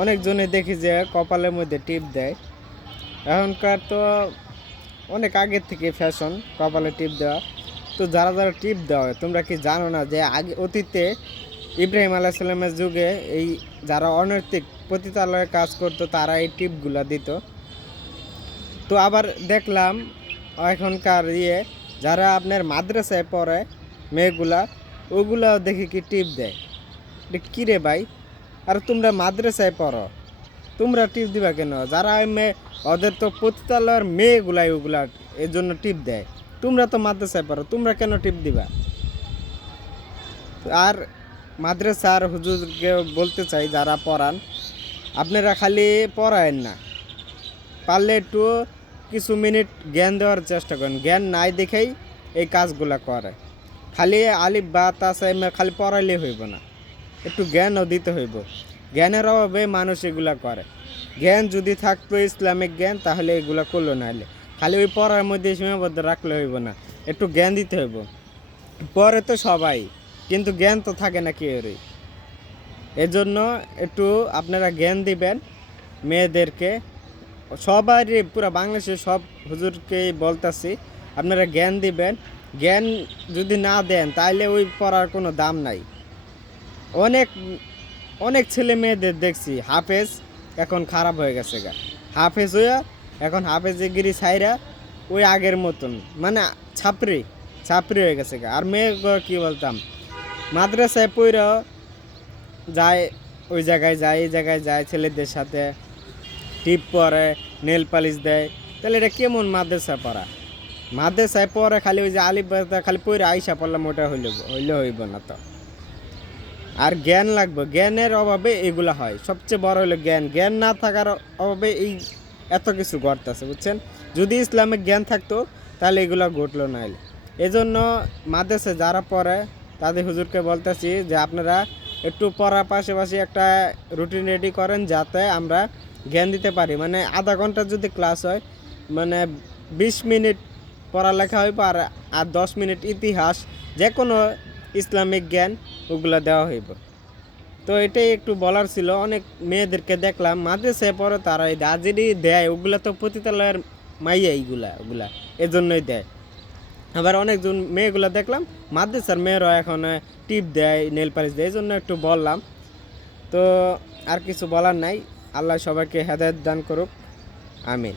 অনেকজনে দেখি যে কপালের মধ্যে টিপ দেয়। এখনকার তো অনেক আগের থেকে ফ্যাশন কপালে টিপ দেওয়া। তো যারা যারা টিপ দেওয়া হয়, তোমরা কি জানো না যে আগে অতীতে ইব্রাহিম আলাইহিস সালামের যুগে এই যারা অনৈতিক পতিতালয়ে কাজ করতো তারা এই টিপগুলা দিত। তো আবার দেখলাম এখনকার যারা আপনার মাদ্রাসায় পড়ে মেয়েগুলা, ওগুলাও দেখি কি টিপ দেয়। কী রে ভাই, আর তোমরা মাদ্রাসায় পড়ো, তোমরা টিপ দিবা কেন? যারা মেয়ে ওদের তো পতিতালয়ের মেয়েগুলাই ওগুলা এর জন্য টিপ দেয়। তোমরা তো মাদ্রাসায় পড়ো, তোমরা কেন টিপ দিবা? আর মাদ্রাসার হুজুরকে বলতে চাই যারা পড়ান, আপনারা খালি পড়ায়েন না, পারলে একটু কিছু মিনিট জ্ঞান দেওয়ার চেষ্টা করেন। জ্ঞান নাই দেখেই এই কাজগুলো করে। খালি আলিফ বা তাসাইমা খালি পড়াইলে হইব না, একটু জ্ঞানও দিতে হইব। জ্ঞানের অভাবে মানুষ এগুলা করে। জ্ঞান যদি থাকতো ইসলামিক জ্ঞান, তাহলে এগুলা করলো না। হলে খালি ওই পড়ার মধ্যে সীমাবদ্ধ রাখলে হইব না, একটু জ্ঞান দিতে হইব। পরে তো সবাই, কিন্তু জ্ঞান তো থাকে না কেউরই। এজন্য একটু আপনারা জ্ঞান দিবেন মেয়েদেরকে। সবারই পুরো বাংলাদেশের সব হুজুরকেই বলতেছি, আপনারা জ্ঞান দিবেন। জ্ঞান যদি না দেন তাহলে ওই পড়ার কোনো দাম নাই। অনেক অনেক ছেলে মেয়েদের দেখছি হাফেজ এখন খারাপ হয়ে গেছে গা। হাফেজ হইয়া এখন হাফেজগিরি ছাইরা ওই আগের মতন মানে ছাপরি ছাপরি হয়ে গেছে গা। আর মেয়ে কি বলতাম, মাদ্রাসায় পড়া যায়, ওই জায়গায় যায় এই জায়গায় যায়, ছেলেদের সাথে টিপ পরে, নেল পালিশ দেয়। তাহলে এটা কেমন মাদ্রাসা পড়া? মাদ্রাসায় পরে খালি ওই যে আলিফ খালি পড়ে আইসা পড়লাম, ওটা হইলে হইব না তো। আর জ্ঞান লাগবে, জ্ঞানের অভাবে এগুলো হয়। সবচেয়ে বড় হলো জ্ঞান। জ্ঞান না থাকার অভাবে এই এত কিছু ঘটতেছে, বুঝছেন? যদি ইসলামিক জ্ঞান থাকতো তাহলে এগুলো ঘটলো না। এজন্য মাদ্রাসায় যারা পড়ে তাদের হুজুরকে বলতেছি যে আপনারা একটু পড়ার পাশাপাশি একটা রুটিন রেডি করেন, যাতে আমরা জ্ঞান দিতে পারি। মানে আধা ঘন্টা যদি ক্লাস হয়, মানে 20 মিনিট পড়ালেখা হইব, আর 10 মিনিট ইতিহাস, যে কোনো ইসলামিক জ্ঞান ওগুলো দেওয়া হইব। তো এটাই একটু বলার ছিল। অনেক মেয়েদেরকে দেখলাম মাদ্রাসায় পড়ে, তারা এই দাজিরি দেয়, ওগুলা তো পতিতালয়ের মাইয়া, ওগুলা এজন্যই দেয়। আবার অনেকজন মেয়েগুলো দেখলাম মাদ্রাসার মেয়েরাও এখন টিপ দেয়, নেল পালিশ দেয়, এই জন্য একটু বললাম। তো আর কিছু বলার নাই। আল্লাহ সবাইকে হেদায়েত দান করুক, আমিন।